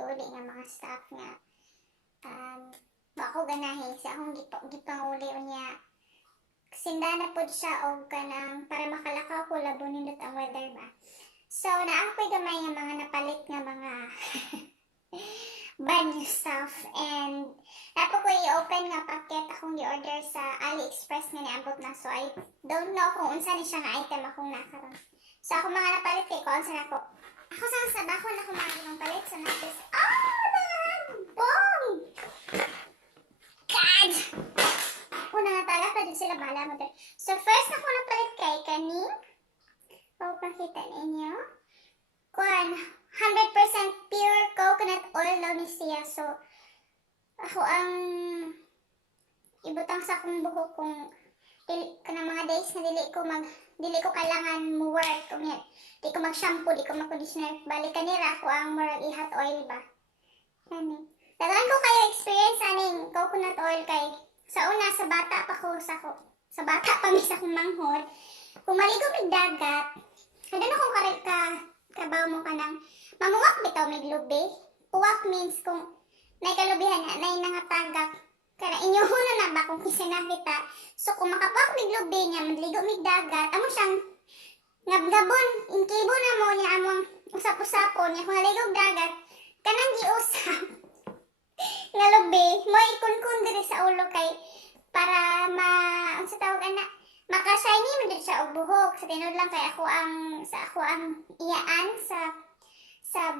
uli nga mga staff nga ako ganahin sa akong gipanguli niya. Sindana po siya og kanang para makalakaw ko labo nindot ang weather ba. So naakoy gamay nga mga napalit nga mga brand new stuff, and napo ko i-open nga packet akong i-order sa AliExpress nga niabot na. So I don't know kung unsa ni siya nga item akong nakaroon. So ako mga napalit kay kung unsa nako. Ako sa bakon ako mga palit sa natis. Bong! God! Una nga tala pa din sila bala mo din. So first ako napalit kay kaning pakita ninyo. Kuan 100% pure coconut oil daw ni siya. So ako ang ibutang sa akong buhok kung kanang mga days na dili ko kailangan mo work kung yan. Di ko mag-shampoo, di ko mag-conditioner. Balik kanira ako ang murag i-hot oil ba. Kani. Dagan ko kayo experience aning coconut oil kay sa una sa bata pa ko sa bata pa mi sa kong manghod. Kung maligo mig dagat, kada na kung kabaw mo ka nang mamuwak bitaw mig lubi. Uwak means kung naigalubihan na nangatagak. Kaya inyuhuno na ba kung kisinakita. So kung makapuwak mig lubi niya, madligo mig dagat, amo siyang ngabgabon, inkibo na mo niya among usap-usapo niya. Kung naligog dagat, kanang giusap nga lubi, mo ikun-kun diri sa ulo kay para sa tawag ana, maka-shiny mo din siya og buhok. Sa tinod lang kay ako ang iyaan sa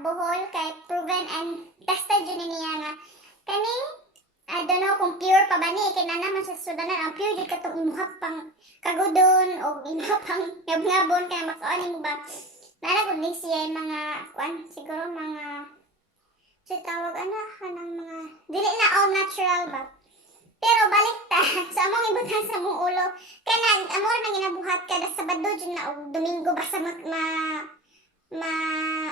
buhol kay proven and tested yun niya nga kaning I don't know kung pure pa ba ni kay naman sa sudanan ang pure jud katong imuhap pang kagudon o imuhap pang ngab-ngabon kay makaani mo ba nalagod ni siya mga siguro mga sa tawag kanang mga dili na all natural ba. Pero baliktad sa among ibutan sa mong ulo kanang amor na ginabuhat kada Sabado jud na og Domingo basta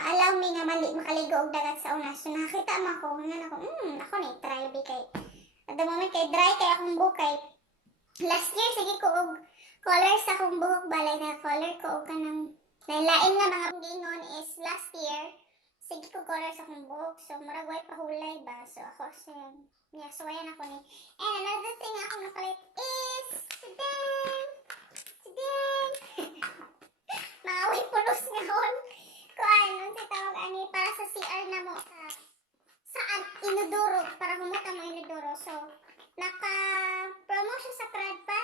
allow me nga makaligo og dagat sa una. So nakita mo ako nga ako ni try bi kay at the moment kay dry kay akong buhok kay last year sige ko og color sa akong buhok balay na color ko og kanang lain nga mga gingon is last year sige ko color sa akong buhok. So murag way pahulay ba. So ako so ayan ako ni. And another thing ako napalit is today mga way pulos ngayon kuan si tawag ani para sa CR na mo sa inodoro para humuta mo inodoro. So naka promotion sa Kradpa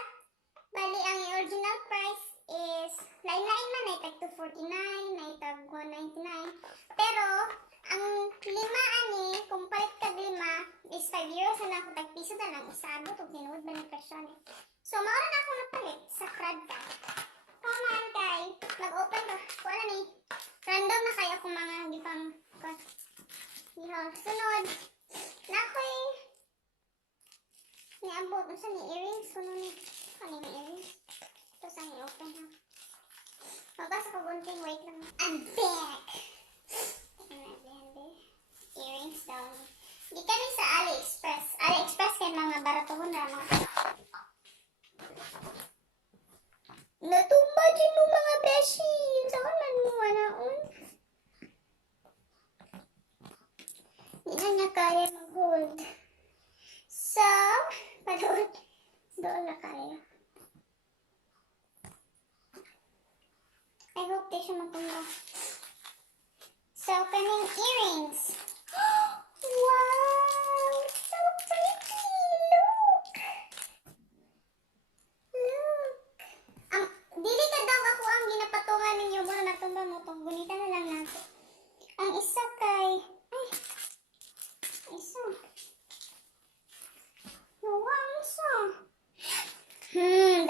bali ang original price is lain-lain man ay tag 249 ay tag 199 pero ang lima ani kung palit kag lima is 5 euros na ako tag piso na lang isabot og tinuod ba ni presyon eh. So maura na ako napalit sa Kradpa. Paman kay mag-open ko wala ni random na kayo kung mga gipang sunod nakoy niabot sa ni earrings kuno ni kanina earrings ito sa i-open ha magbasa ko gunting wait lang I'm back earrings down di kami sa AliExpress kay mga baratuhon na mga natumba dyan mo mga beshi sa kanan mo wanaon di na niya kaya mag-hold. So panood doon na kaya. I hope di siya matumba. So kaning earrings. Wow! So pretty! Look! Dili ka daw ako ang ginapatungan ninyo mo na natumba mo itong gunita na lang natin. Ang isa kay isa nawa ang isa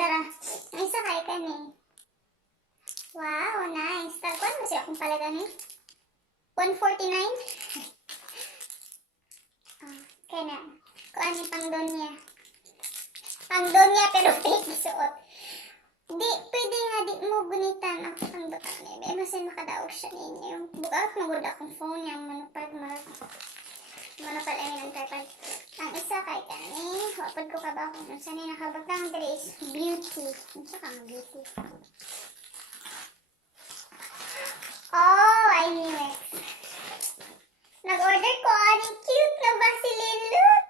dara ang isa kay kani wow nice tagpan mo siya kung pala gani 149 kaya na kung ano pang donya pero fake suot. Di, pwede nga di mo gunitan ako ang butak niya. Masin makadaog siya ninyo. Bukat magod akong phone yung manupad ang tripod. Ang isa kay kani, wapad ko ka ba kung saan yung nakabagtang dali is beauty. Ang sa kang beauty. Oh, I knew it. Nag-order ko ang cute na Vaseline look.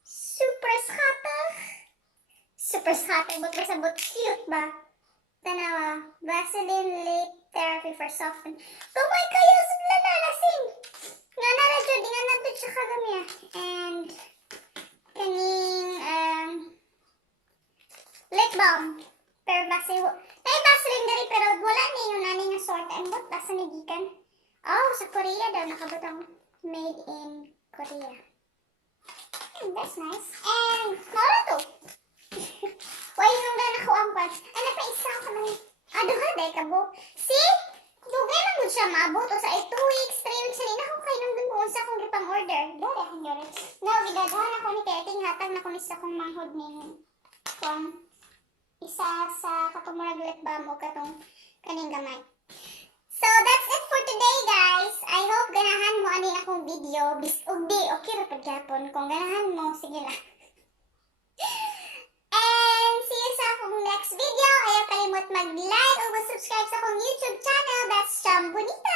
Super scatter. Super scatter, but kasabot cute ba? Tanawa, Vaseline Lip Therapy for Soften. Tumay kayo sa lasing. Nga na radyo, di nga nato siya kagamya. And, kaning, lip balm. Pero Vaseline, tay Vaseline diri pero wala ni yung nani nga sort. Ang bot, basa nagikan. Oh, sa Korea daw, nakabutang made in Korea. That's nice. And, nawala to. Why yung na naku ang pads? Ay, nagpa-isa ka man. Duha, day ka bo. See? Dugay man mo siya maabot. O sa 2 weeks, 3 weeks na ako kayo nang dun sa akong gipang order. Dali akong gano'n. Now, gidadahan ako ni kaya tinghatag na kunis akong manghod ni kung isa sa katumurag lip balm o katong kaning gamay. So, that's it for today, guys. I hope ganahan mo aning akong video. Bisog di, okay ra pagyapon. Kung ganahan mo, sige lang. And see you sa akong next video. Ayaw kalimot mag-like o mag-subscribe sa akong YouTube channel. That's Cham Bonita.